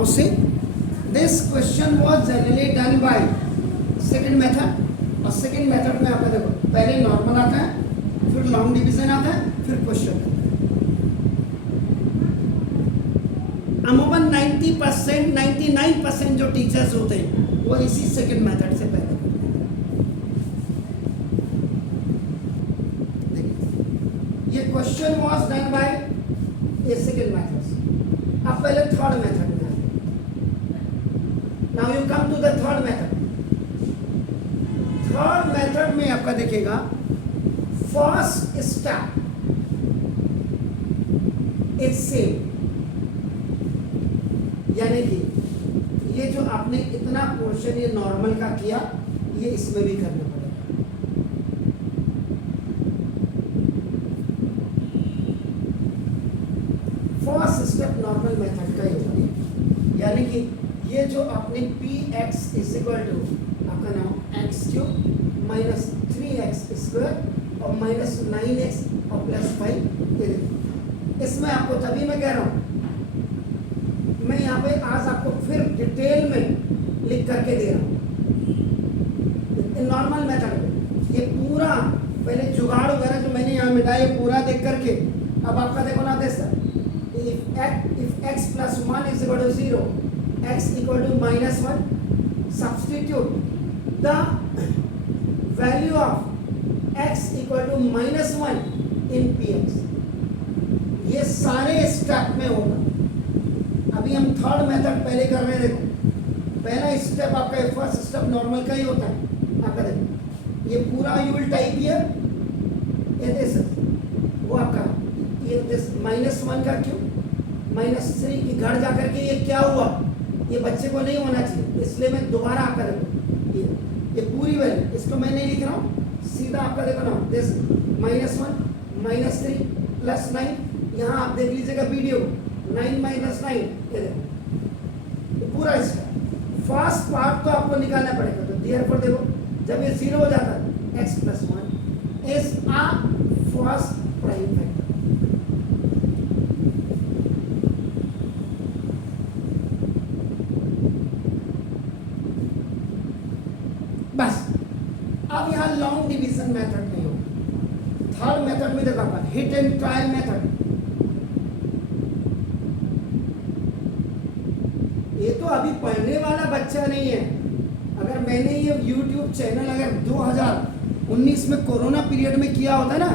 Now see, this question was generally done by second method. और second method में आपका देखो पहले नॉर्मल आता है, फिर लॉन्ग डिवीजन आता है, फिर क्वेश्चन आता है। अमूमन 90% 99% जो टीचर्स होते हैं वो इसी सेकेंड मेथड से पहले देखिए, ये क्वेश्चन वाज डन बाय ये सेकेंड मेथड। अब पहले थर्ड मेथड में आते हैं। Now you come to the third method. Third method में आपका देखेगा फर्स्ट स्टेप इज सेम, यानी कि ये जो आपने इतना पोर्शन ये नॉर्मल का किया ये इसमें भी करना पड़ेगा। फर्स्ट स्टेप नॉर्मल मेथड का ही होगा, यानी कि ये जो आपने p x is equal to आपका नाम x cube minus 3x square और माइनस 9x और प्लस 5, इसमें आपको तभी मैं कह रहा हूँ, मैं यहाँ पे आज आपको फिर डिटेल में लिख करके दे रहा हूँ नॉर्मल मेथड में। ये पूरा पहले जुगाड़ वगैरह जो मैंने यहाँ मिटाया पूरा देख करके अब आपका देखो ना दे sir, if x plus 1 is equal to 0, x equal to minus 1, substitute the value of x equal to minus 1 in px। ये सारे स्टेप में होगा। अभी हम थर्ड मेथड पहले कर रहे हैं। देखो पहला स्टेप आपका फर्स्ट स्टेप नॉर्मल का ही होता है आपका। देखो ये पूरा यू विल टाइप हियर ये दिस वो आपका ये दिस -1 का क्यों -3 की घर जाकर के ये क्या हुआ, ये बच्चे को नहीं होना चाहिए, इसलिए मैं दोबारा आपका देखो ये पूरी वैल्यू इसको मैं नहीं लिख रहा हूँ, सीधा आपका देखो ना दिस -1 -3 प्लस 9, यहाँ आप देख लीजिएगा वीडियो 9 माइनस 9 ये देखो पूरा इसका फर्स्ट पार्ट तो आपको निकालना पड़ेगा। तो देयरफॉर देखो जब ये 0 हो जाता है x plus 1 is a first prime factor. बस अब यहाँ लॉन्ग डिवीजन मेथड नहीं हो। थर्ड मेथड में देखो आपका हिट एंड ट्रायल मेथड। ये तो अभी पढ़ने वाला बच्चा नहीं है। अगर मैंने ये YouTube चैनल अगर 2019 में कोरोना पीरियड में किया होता ना,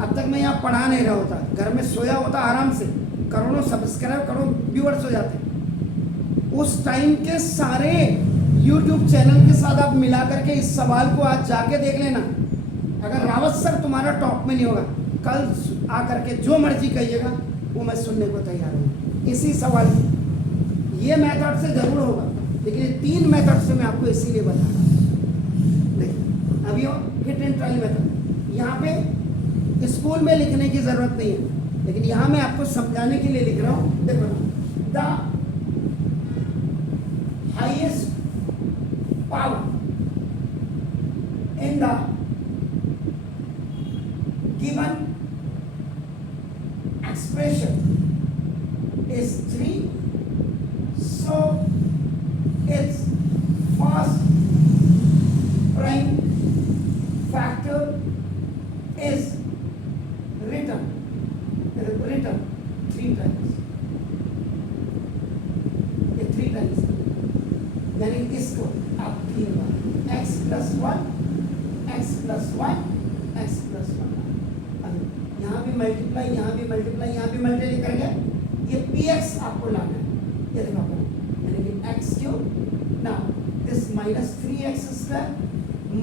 अब तक मैं यहाँ पढ़ा नहीं रहा होता, घर में सोया होता आराम से, करोड़ों सब्सक्राइब करोड़ों व्यूअर्स हो जाते। उस टाइम के सारे YouTube चैनल के साथ आप मिला करके इस सवाल को आज जाके देख लेना। अगर रावत सर तुम्हारा टॉप में नहीं होगा, कल आकर के जो मर्जी कहिएगा वो मैं सुनने को तैयार हूँ इसी सवाल की। ये मेथड से जरूर होगा, लेकिन ये 3 मेथड से मैं आपको इसीलिए बता रहा हूँ। देखिए अभी हिट एंड ट्रायल मेथड यहाँ पे स्कूल में लिखने की जरूरत नहीं है, लेकिन यहाँ मैं आपको समझाने के लिए लिख रहा हूँ। देखो the highest power in the given expression is 3, so its first prime factor is written 3 times, ये 3 times, यानी इसको आप 3 बार x plus 1 x plus 1 x plus 1, यहाँ भी मल्टीप्लाई यहाँ भी मल्टीप्लाई यहाँ भी मल्टीप्लाई करके ये px आपको लाना है। ये देखो यानी कि x cube now this minus 3x square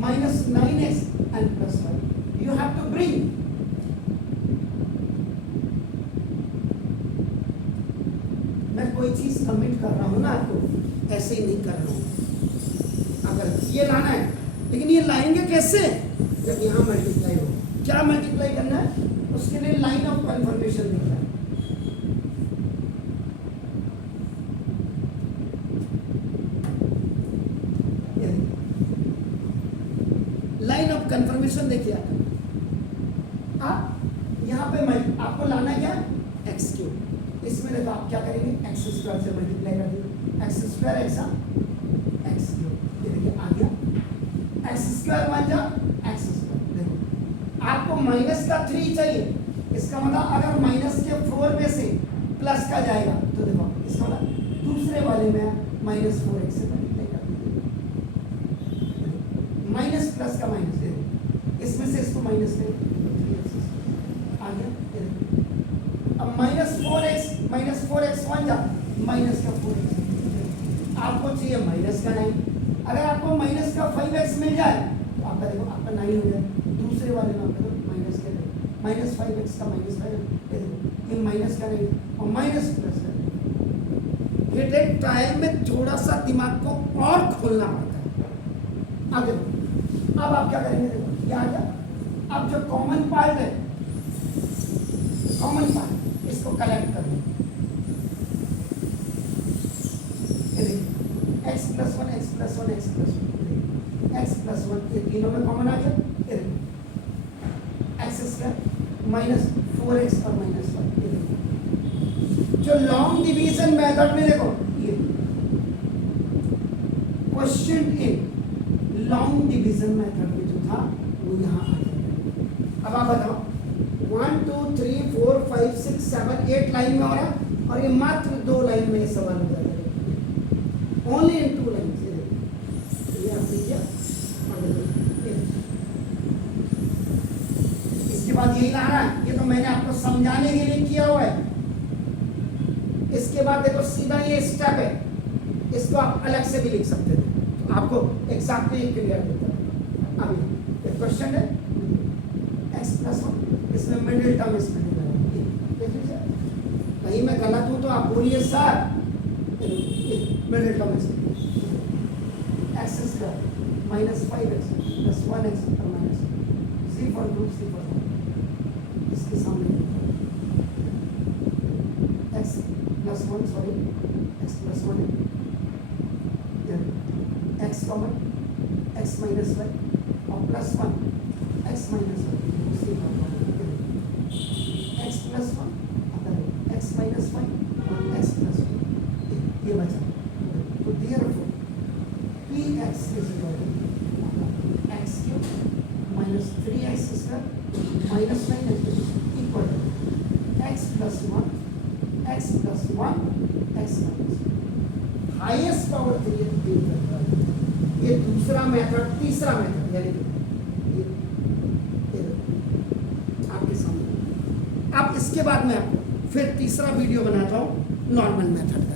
minus 9x and plus 1 you have to bring. मैं कोई चीज कमिट कर रहा हूँ ना आपको, ऐसे ही नहीं कर रहा हूँ। अगर ये लाना है, लेकिन ये लाएंगे कैसे? जब यहाँ मल्टीप्लाई हो, क्या मल्टीप्लाई करना है उसके लिए लाइन ऑफ कन्फर्मेशन दिख रहा है। लाइन ऑफ कन्फर्मेशन देखिए आप यहाँ पे आपको लाना क्या x क्यूब, इसमें देखो आप क्या करेंगे, एक्स स्क्वायर से मल्टीप्लाई कर दिए, एक्स स्क्वायर एक्स एक्स, ये देखिए आ गया एक्स स्क्वायर बन जा एक्स स्क्वायर। देखो आपको माइनस का 3 चाहिए, इसका मतलब अगर माइनस के 4 में से प्लस का जाएगा तो देखो इसका मतलब दूसरे वाले में माइनस 4x से मल्टीप्लाई कर दिया, माइनस प्लस का माइनस, देखो इसमें से इसको माइनस करें आ गया। अब माइनस 4x बन जा माइनस का 4x, आपको चाहिए माइनस का 9, अगर आपको माइनस का 5x मिल जाए तो आपका देखो आपका 9 हो जाए, दूसरे वाले में आपका माइनस का माइनस 5x का माइनस 5, ये माइनस का 9 और माइनस प्लस का। ये टाइम में थोड़ा सा दिमाग को और खोलना पड़ता है। आगे अब आप क्या करेंगे, देखो ये आ गया। अब जो कॉमन पार्ट है, कॉमन पार्ट इसको कलेक्ट कर लो, x plus 1 x plus 1 x plus 1 x plus 1, ये तीनों में कॉमन आ गया, एक्स स्क्वायर माइनस 4x और माइनस 1। जो लॉन्ग डिवीजन मेथड में देखो ये question in long division method में जो था वो यहाँ आ गया। अब आप बताओ 1 2 3 4 5 6 7 8 लाइन में हो रहा है और ये मात्र 2 लाइन में ये सवाल हो जाता है, ओनली इन 2 लाइन। ये आपने किया, इसके बाद यही ला रहा है, ये तो मैंने आपको समझाने के लिए किया हुआ है। इसके बाद देखो सीधा ये स्टेप है, इसको आप अलग से भी लिख सकते थे, तो आपको एग्जैक्टली क्लियर होता है। अब ये क्वेश्चन है x प्लस 1, इसमें मिडिल टर्म इसमें कहीं मैं गलत हूं तो आप बोलिए सर, मिडिल टर्म इसमें x square minus 5x plus 1x और minus c for root c for इसके सामने x plus 1 sorry x plus 1 x common x minus 1 और plus 1 x minus 1 x plus 1 x minus 1 और x plus 1 ये बचा। तो therefore px is equal to x cube minus 3x square minus 9x equal to x plus 1 x plus 1 x minus highest power 3 ये दूसरा method, तीसरा method यानी ये आपके सामने। अब इसके बाद मैं आपको फिर तीसरा वीडियो बनाता हूँ नॉर्मल मेथड।